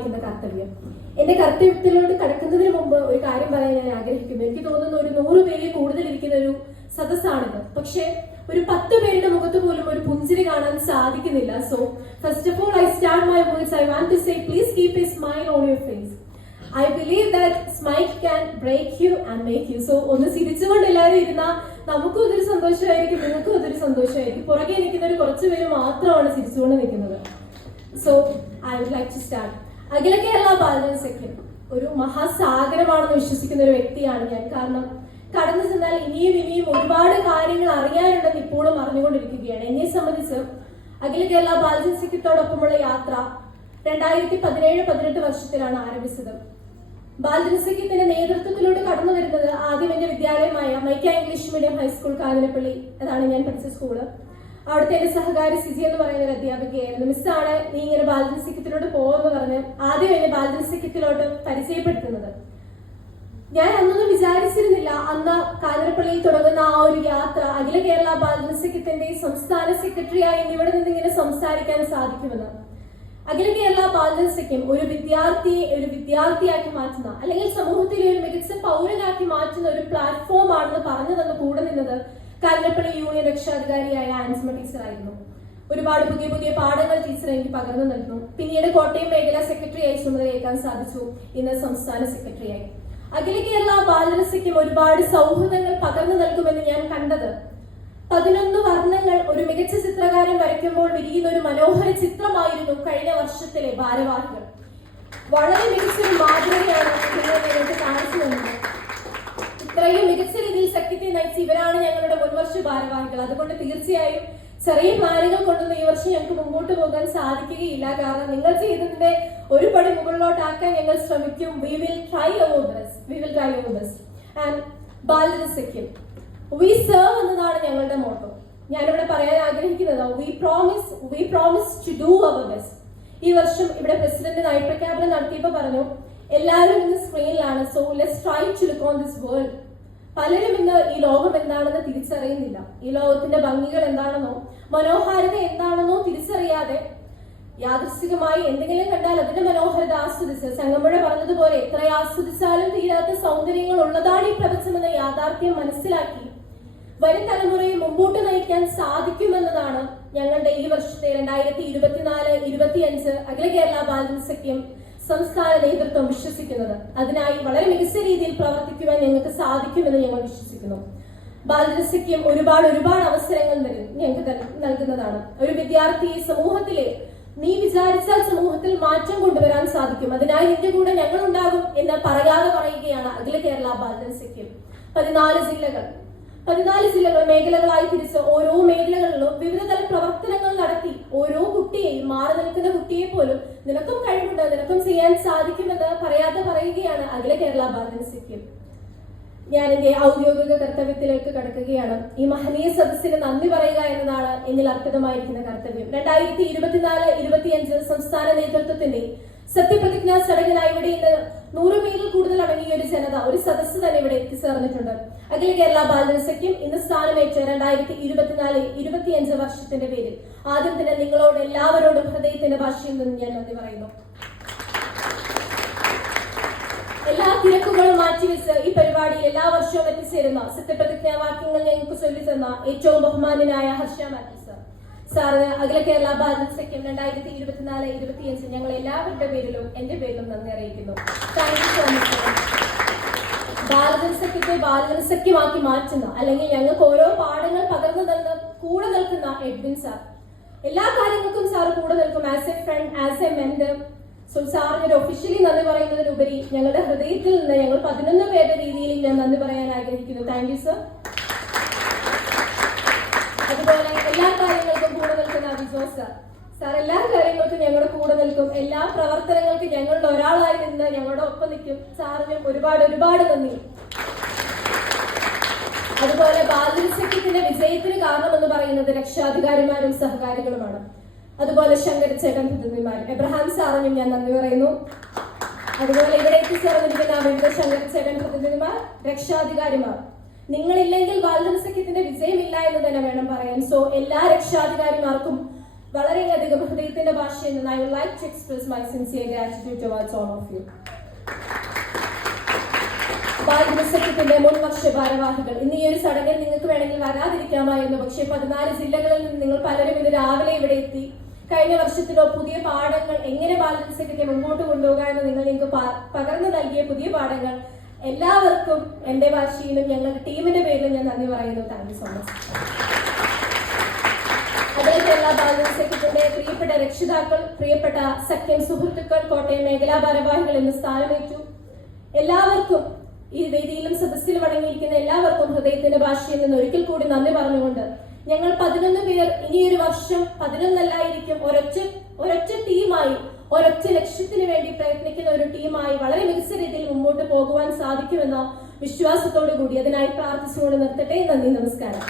അർത്ഥമായിരിക്കുന്ന കർത്തവ്യം. എന്റെ കർത്തവ്യത്തിലോട്ട് കടക്കുന്നതിന് മുമ്പ് ഒരു കാര്യം പറയാൻ ഞാൻ ആഗ്രഹിക്കുന്നു. എനിക്ക് തോന്നുന്നു ഒരു 100 പേരിൽ കൂടുതൽ ഇരിക്കുന്ന ഒരു സദസ്സാണിത്. പക്ഷെ ഒരു 10 പേരുടെ മുഖത്ത് പോലും ഒരു പുഞ്ചിരി കാണാൻ സാധിക്കുന്നില്ല. So first of all I start my words. I want to say please keep a smile on your face. I believe that smile can break you and make you. So ഒന്ന് ചിരിച്ചുകൊണ്ട് എല്ലാവരും ഇരുന്നാൽ നമുക്കും അതൊരു സന്തോഷമായിരിക്കും, നിങ്ങൾക്കും അതൊരു സന്തോഷമായിരിക്കും. പുറകെ നിൽക്കുന്ന ഒരു കുറച്ച് പേര് മാത്രമാണ് ചിരിച്ചുകൊണ്ട് നിൽക്കുന്നത്. So I would like to start. Akhila Kerala Balajana Sakhyam ഒരു മഹാസാഗരമാണെന്ന് വിശ്വസിക്കുന്ന ഒരു വ്യക്തിയാണ് ഞാൻ. കാരണം കടന്നു ചെന്നാൽ ഇനിയും ഒരുപാട് കാര്യങ്ങൾ അറിയാനുണ്ടെന്ന് ഇപ്പോഴും അറിഞ്ഞുകൊണ്ടിരിക്കുകയാണ്. എന്നെ സംബന്ധിച്ച് അഖില കേരള ബാലജന സഖ്യത്തോടൊപ്പമുള്ള യാത്ര 2017-18 വർഷത്തിലാണ് ആരംഭിച്ചത്. ബാലജന സഖ്യത്തിന്റെ നേതൃത്വത്തിലൂടെ കടന്നു വരുന്നത് ആദ്യം എന്റെ വിദ്യാലയമായ മൈക്ക ഇംഗ്ലീഷ് മീഡിയം ഹൈസ്കൂൾ കാഞ്ഞിരപ്പള്ളി, അതാണ് ഞാൻ പഠിച്ച സ്കൂള്. അവിടുത്തെ എന്റെ സഹകാരി സിജി എന്ന് പറയുന്ന ഒരു അധ്യാപികയായിരുന്നു. മിസ്സാണ് നീ ഇങ്ങനെ ബാലജന സഖ്യത്തിലോട്ട് പോകുമെന്ന് പറഞ്ഞ് ആദ്യം എന്നെ ബാലജന സഖ്യത്തിലോട്ട് പരിചയപ്പെടുത്തുന്നത്. ഞാൻ അന്നൊന്നും വിചാരിച്ചിരുന്നില്ല അന്ന് കാഞ്ഞിരപ്പള്ളിയിൽ തുടങ്ങുന്ന ആ ഒരു യാത്ര അഖില കേരള ബാലജന സഖ്യത്തിന്റെ സംസ്ഥാന സെക്രട്ടറിയായി ഇവിടെ നിന്ന് ഇങ്ങനെ സംസാരിക്കാൻ സാധിക്കുമെന്ന്. അഖില കേരള ബാലജന സഖ്യം ഒരു വിദ്യാർത്ഥിയാക്കി മാറ്റുന്ന, അല്ലെങ്കിൽ സമൂഹത്തിലെ ഒരു മികച്ച പൗരനാക്കി മാറ്റുന്ന ഒരു പ്ലാറ്റ്ഫോം ആണെന്ന് പറഞ്ഞു തന്നു കൂടെ നിന്നത് കാഞ്ഞിരപ്പള്ളി യൂണിയൻ രക്ഷാധികാരിയായ ആൻസ്മ ടീച്ചർ ആയിരുന്നു. ഒരുപാട് പുതിയ പാഠങ്ങൾ ടീച്ചർ എനിക്ക് പകർന്നു നൽകുന്നു. പിന്നീട് കോട്ടയം മേഖലാ സെക്രട്ടറിയായി ചുമതലയേൽക്കാൻ സാധിച്ചു. ഇന്ന് സംസ്ഥാന സെക്രട്ടറിയായി. അഖില കേരള ബാലജന സഖ്യം ഒരുപാട് സൗഹൃദങ്ങൾ പകർന്നു നൽകുമെന്ന് ഞാൻ കണ്ടത് 11 വർണ്ണങ്ങൾ ഒരു മികച്ച ചിത്രകാരൻ വരയ്ക്കുമ്പോൾ വിരിയുന്ന ഒരു മനോഹര ചിത്രമായിരുന്നു കഴിഞ്ഞ വർഷത്തിലെ ഭാരവാഹികൾ. വളരെ മികച്ചൊരു മാതൃകയാണ് നിങ്ങൾക്ക് കാണിച്ചു തന്നത്. ഇത്രയും മികച്ച രീതിയിൽ സഖ്യത്തെ നയിച്ച് ഇവരാണ് ഞങ്ങളുടെ മുൻവർഷ ഭാരവാഹികൾ. അതുകൊണ്ട് തീർച്ചയായും ചെറിയ പ്ലാനുകൾ കൊണ്ടൊന്നും ഈ വർഷം ഞങ്ങൾക്ക് മുമ്പോട്ട് പോകാൻ സാധിക്കുകയില്ല. കാരണം നിങ്ങൾ ചെയ്തതിന്റെ ഒരു പടി മുകളിലോട്ടാക്കാൻ ഞങ്ങൾ ശ്രമിക്കും. We will try our best. And ബാലജന സഖ്യം We serve എന്നതാണ് ഞങ്ങളുടെ മോട്ടോ. ഞാനിവിടെ പറയാൻ ആഗ്രഹിക്കുന്നത് we promise to do our best. ഈ വർഷം ഇവിടെ പ്രസിഡന്റ് നയപ്രഖ്യാപനം നടത്തിയപ്പോൾ പറഞ്ഞു എല്ലാവരും ഇന്ന് സ്ക്രീനിലാണ്. So let's try to look on this world. പലരും ഇന്ന് ഈ ലോകം എന്താണെന്ന് തിരിച്ചറിയുന്നില്ല. ഈ ലോകത്തിന്റെ ഭംഗികൾ എന്താണെന്നോ മനോഹാരിത എന്താണെന്നോ തിരിച്ചറിയാതെ യാദൃശ്ചികമായി എന്തെങ്കിലും കണ്ടാൽ അതിന്റെ മനോഹാരിത ആസ്വദിച്ച് ചങ്ങമ്പുഴ പറഞ്ഞതുപോലെ എത്ര ആസ്വദിച്ചാലും തീരാത്ത സൗന്ദര്യങ്ങൾ ഉള്ളതാണ് ഈ പ്രപഞ്ചമെന്ന യാഥാർത്ഥ്യം മനസ്സിലാക്കി വരും തലമുറയെ മുമ്പോട്ട് നയിക്കാൻ സാധിക്കുമെന്നതാണ് ഞങ്ങളുടെ ഈ വർഷത്തെ 2024-25 അഖില കേരള ബാലജന സഖ്യം സംസ്ഥാന നേതൃത്വം വിശ്വസിക്കുന്നത്. അതിനായി വളരെ മികച്ച രീതിയിൽ പ്രവർത്തിക്കുവാൻ ഞങ്ങൾക്ക് സാധിക്കുമെന്ന് ഞങ്ങൾ വിശ്വസിക്കുന്നു. ബാലജന സഖ്യം ഒരുപാട് അവസരങ്ങൾ ഞങ്ങൾക്ക് നൽകുന്നതാണ്. ഒരു വിദ്യാർത്ഥി സമൂഹത്തിലെ നീ വിചാരിച്ചാൽ സമൂഹത്തിൽ മാറ്റം കൊണ്ടുവരാൻ സാധിക്കും. അതിനായി നിന്റെ കൂടെ ഞങ്ങൾ ഉണ്ടാകും എന്ന് പറയാതെ പറയുകയാണ് അഖില കേരള ബാലജന സഖ്യം. 14 ജില്ലകൾ മേഖലകളായി തിരിച്ച് ഓരോ മേഖലകളിലും വിവിധ തരം പ്രവർത്തനങ്ങൾ നടത്തി ഓരോ കുട്ടിയെയും, മാറി നിൽക്കുന്ന കുട്ടിയെ പോലും നിനക്കും കഴിവുണ്ട്, നിനക്കും ചെയ്യാൻ സാധിക്കുമെന്ന് പറയാതെ പറയുകയാണ് അഖില കേരള ബാലജന സഖ്യം. ഞാൻ എന്റെ ഔദ്യോഗിക കർത്തവ്യത്തിലേക്ക് കടക്കുകയാണ്. ഈ മഹനീയ സദസ്സിന് നന്ദി പറയുക എന്നതാണ് എന്നിൽ അർപ്പിതമായിരിക്കുന്ന കർത്തവ്യം. 2024-25 സംസ്ഥാന നേതൃത്വത്തിന്റെ സത്യപ്രതിജ്ഞാ ചടങ്ങിനായി ഇവിടെ ഇന്ന് 100 പേരിൽ കൂടുതൽ അടങ്ങിയ ഒരു ജനത, ഒരു സദസ്സ് തന്നെ ഇവിടെ എത്തിച്ചേർന്നിട്ടുണ്ട്. അഖില കേരള ബാലജന സഖ്യം ഇന്ന് സ്ഥാനമേറ്റ 2024-25 വർഷത്തിന്റെ പേരിൽ ആദ്യം തന്നെ നിങ്ങളോട് എല്ലാവരോടും ഹൃദയത്തിന്റെ ഭാഷയിൽ നിന്ന് ഞാൻ നന്ദി പറയുന്നു. എല്ലാ തിരക്കുകളും മാറ്റിവെച്ച് ഈ പരിപാടിയിൽ എല്ലാ വർഷവും എത്തിച്ചേരുന്ന സത്യപ്രതിജ്ഞാ വാക്യങ്ങൾ ഞങ്ങൾക്ക് ചൊല്ലിത്തന്ന ഏറ്റവും ബഹുമാന്യനായ ഹർഷ മാത്യു സാറിന് അഖില കേരള ബാലജന സഖ്യം 2024-25 ഞങ്ങൾ എല്ലാവരുടെ പേരിലും എന്റെ പേരിലും നന്ദി അറിയിക്കുന്നു. Thank you so much. Balajana സഖ്യത്തെ ബാലജന സഖ്യമാക്കി മാറ്റുന്ന, അല്ലെങ്കിൽ ഞങ്ങൾക്ക് ഓരോ പാഠങ്ങൾ പകർന്നു തന്ന് കൂടെ നിൽക്കുന്ന എഡ്വിൻ സാർ, എല്ലാ കാര്യങ്ങൾക്കും സാർ കൂടെ നിൽക്കും. As a friend, as A mentor. So സാറിന് ഒഫീഷ്യലി നന്ദി പറയുന്നതിനുപരി ഞങ്ങളുടെ ഹൃദയത്തിൽ നിന്ന് ഞങ്ങൾ 11 പേരുടെ രീതിയിൽ ഞാൻ നന്ദി പറയാൻ ആഗ്രഹിക്കുന്നു. Thank you sir. അതുപോലെ എല്ലാ കാര്യങ്ങൾക്കും കൂടെ നിൽക്കുന്ന അഭിജോ സാർ എല്ലാ കാര്യങ്ങൾക്കും ഞങ്ങളുടെ കൂടെ നിൽക്കും. എല്ലാ പ്രവർത്തനങ്ങൾക്കും ഞങ്ങളുടെ ഒരാളായി നിന്ന് ഞങ്ങളുടെ ഒപ്പം നിൽക്കും. സാറിനും ഒരുപാട് നന്ദി. അതുപോലെ ബാലജന സഖ്യത്തിന്റെ വിജയത്തിന് കാരണമെന്ന് പറയുന്നത് രക്ഷാധികാരിമാരും സഹകാരികളുമാണ്. അതുപോലെ ശങ്കരച്ചേട്ടൻ പ്രതിനിധിമാർ, എബ്രഹാം സാറിനും ഞാൻ നന്ദി പറയുന്നു. അതുപോലെ ഇവിടെ എത്തിച്ചേർന്നിരിക്കുന്ന വിവിധ ശങ്കരച്ചേട്ടൻ പ്രതിനിധിമാർ, രക്ഷാധികാരിമാർ, നിങ്ങളില്ലെങ്കിൽ ബാലജന സഖ്യത്തിന്റെ വിജയമില്ല എന്ന് തന്നെ വേണം പറയാൻ. സോ എല്ലാ രക്ഷാധികാരിമാർക്കും വളരെയധികം ഹൃദയത്തിന്റെ ഭാഷയിൽ നിന്ന് I would like to express my sincere gratitude towards all of you. ബാലദിനസഖ്യത്തിന്റെ മുൻ വർഷ ഭാരവാഹികൾ, ഇന്ന് ഈ ഒരു ചടങ്ങിൽ നിങ്ങൾക്ക് വേണമെങ്കിൽ വരാതിരിക്കാമായിരുന്നു. പക്ഷേ 14 ജില്ലകളിൽ നിന്ന് നിങ്ങൾ പലരും ഇന്ന് രാവിലെ ഇവിടെ എത്തി. കഴിഞ്ഞ വർഷത്തിലോ പുതിയ പാഠങ്ങൾ എങ്ങനെ ബാലദിനസഖ്യത്തെ മുമ്പോട്ട് കൊണ്ടുപോകുക എന്ന് നിങ്ങൾ നിങ്ങൾക്ക് പകർന്നു നൽകിയ പുതിയ പാഠങ്ങൾ എല്ലാവർക്കും എന്റെ ഭാഷയിലും ഞങ്ങളുടെ ടീമിന്റെ പേരിലും ഞാൻ നന്ദി പറയുന്നു. Thank you so much. അതിലേക്ക് എല്ലാ ബാലദിനസഖ്യത്തിന്റെ പ്രിയപ്പെട്ട രക്ഷിതാക്കൾ, പ്രിയപ്പെട്ട സഖ്യം സുഹൃത്തുക്കൾ, കോട്ടയം മേഖലാ ഭാരവാഹികൾ ഇന്ന് സ്ഥാനമേറ്റു. എല്ലാവർക്കും, ഈ വേദിയിലും സദസ്സിലും അടങ്ങിയിരിക്കുന്ന എല്ലാവർക്കും ഹൃദയത്തിന്റെ ഭാഷയിൽ നിന്ന് ഒരിക്കൽ കൂടി നന്ദി പറഞ്ഞുകൊണ്ട് ഞങ്ങൾ 11 പേർ ഇനിയൊരു വർഷം 11 അല്ലായിരിക്കും ഒരൊറ്റ ടീമായി ഒരൊറ്റ ലക്ഷ്യത്തിന് വേണ്ടി പ്രയത്നിക്കുന്ന ഒരു ടീമായി വളരെ മികച്ച രീതിയിൽ മുമ്പോട്ട് പോകുവാൻ സാധിക്കുമെന്ന വിശ്വാസത്തോടു കൂടി അതിനായി പ്രാർത്ഥിച്ചുകൊണ്ട് നിർത്തട്ടെ. നന്ദി, നമസ്കാരം.